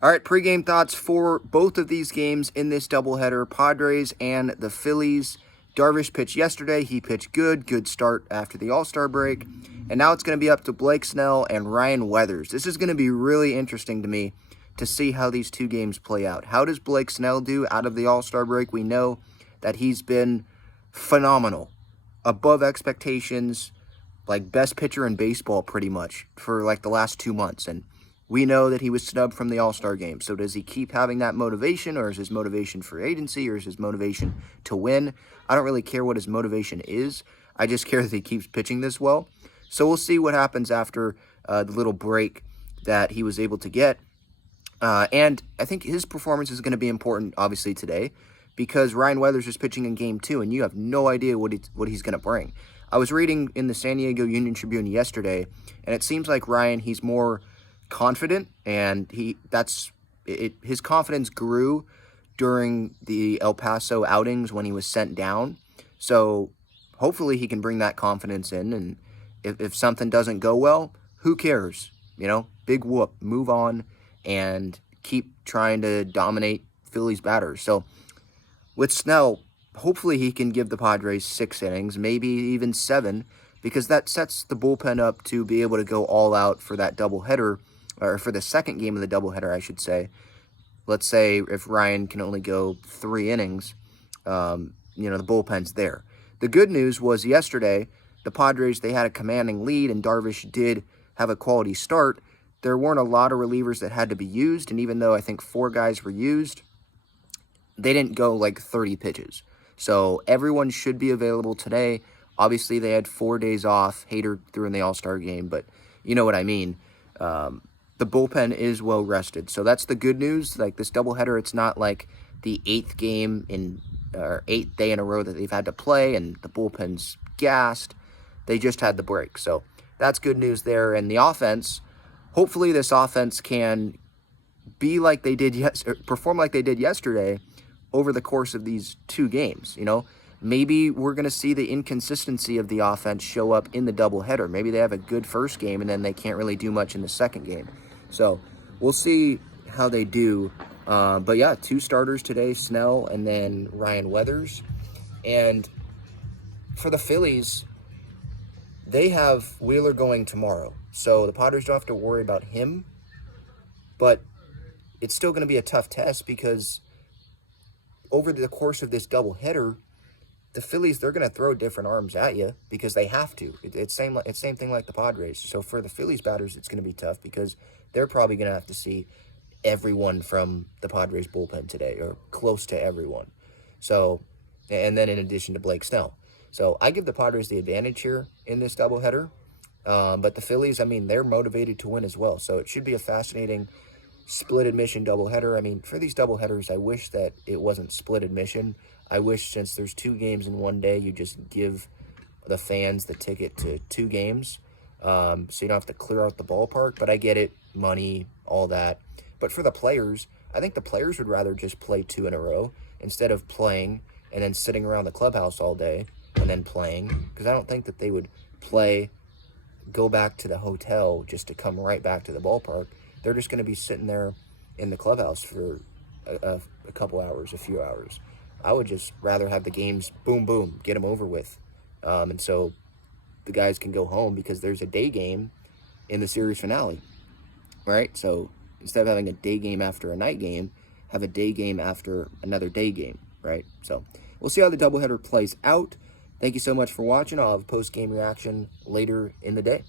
All right, pregame thoughts for both of these games in this doubleheader, Padres and the Phillies. Darvish pitched yesterday. He pitched good start after the All-Star break. And now it's going to be up to Blake Snell and Ryan Weathers. This is going to be really interesting to me to see how these two games play out. How does Blake Snell do out of the All-Star break? We know that he's been phenomenal, above expectations, like best pitcher in baseball pretty much for like the last 2 months. And we know that he was snubbed from the All-Star game. So does he keep having that motivation, or is his motivation for agency, or is his motivation to win? I don't really care what his motivation is. I just care that he keeps pitching this well. So we'll see what happens after the little break that he was able to get. And I think his performance is going to be important, obviously, today, because Ryan Weathers is pitching in Game 2, and you have no idea what he's going to bring. I was reading in the San Diego Union-Tribune yesterday, and it seems like Ryan, he's more confident, and his confidence grew during the El Paso outings when he was sent down. So hopefully he can bring that confidence in, and if something doesn't go well, who cares? Big whoop, move on, and keep trying to dominate Phillies batters. So with Snell, hopefully he can give the Padres 6 innings, maybe even 7, because that sets the bullpen up to be able to go all out for that doubleheader, or for the second game of the doubleheader, I should say. Let's say if Ryan can only go 3 innings, the bullpen's there. The good news was yesterday, the Padres, they had a commanding lead, and Darvish did have a quality start. There weren't a lot of relievers that had to be used, and even though I think 4 guys were used, they didn't go like 30 pitches. So everyone should be available today. Obviously, they had 4 days off. Hader threw in the All-Star game, but you know what I mean. The bullpen is well rested. So that's the good news. Like this doubleheader, it's not like the 8th game or 8th day in a row that they've had to play and the bullpen's gassed. They just had the break. So that's good news there. And the offense, hopefully this offense can be like they did perform like they did yesterday over the course of these 2 games. Maybe we're going to see the inconsistency of the offense show up in the doubleheader. Maybe they have a good first game and then they can't really do much in the second game. So we'll see how they do. But yeah, 2 starters today, Snell and then Ryan Weathers. And for the Phillies, they have Wheeler going tomorrow. So the Padres don't have to worry about him. But it's still going to be a tough test because over the course of this doubleheader, the Phillies, they're going to throw different arms at you because they have to. It's same thing like the Padres. So for the Phillies batters, it's going to be tough because they're probably going to have to see everyone from the Padres bullpen today, or close to everyone. So, and then in addition to Blake Snell. So I give the Padres the advantage here in this doubleheader. But the Phillies, they're motivated to win as well. So it should be a fascinating split admission doubleheader. For these doubleheaders, I wish that it wasn't split admission. I wish, since there's 2 games in one day, you just give the fans the ticket to 2 games, so you don't have to clear out the ballpark. But I get it, money, all that. But for the players, I think the players would rather just play 2 in a row instead of playing and then sitting around the clubhouse all day and then playing, because I don't think that they would go back to the hotel just to come right back to the ballpark. They're just going to be sitting there in the clubhouse for a couple hours, a few hours. I would just rather have the games, boom, boom, get them over with. And so the guys can go home because there's a day game in the series finale, right? So instead of having a day game after a night game, have a day game after another day game, right? So we'll see how the doubleheader plays out. Thank you so much for watching. I'll have a post-game reaction later in the day.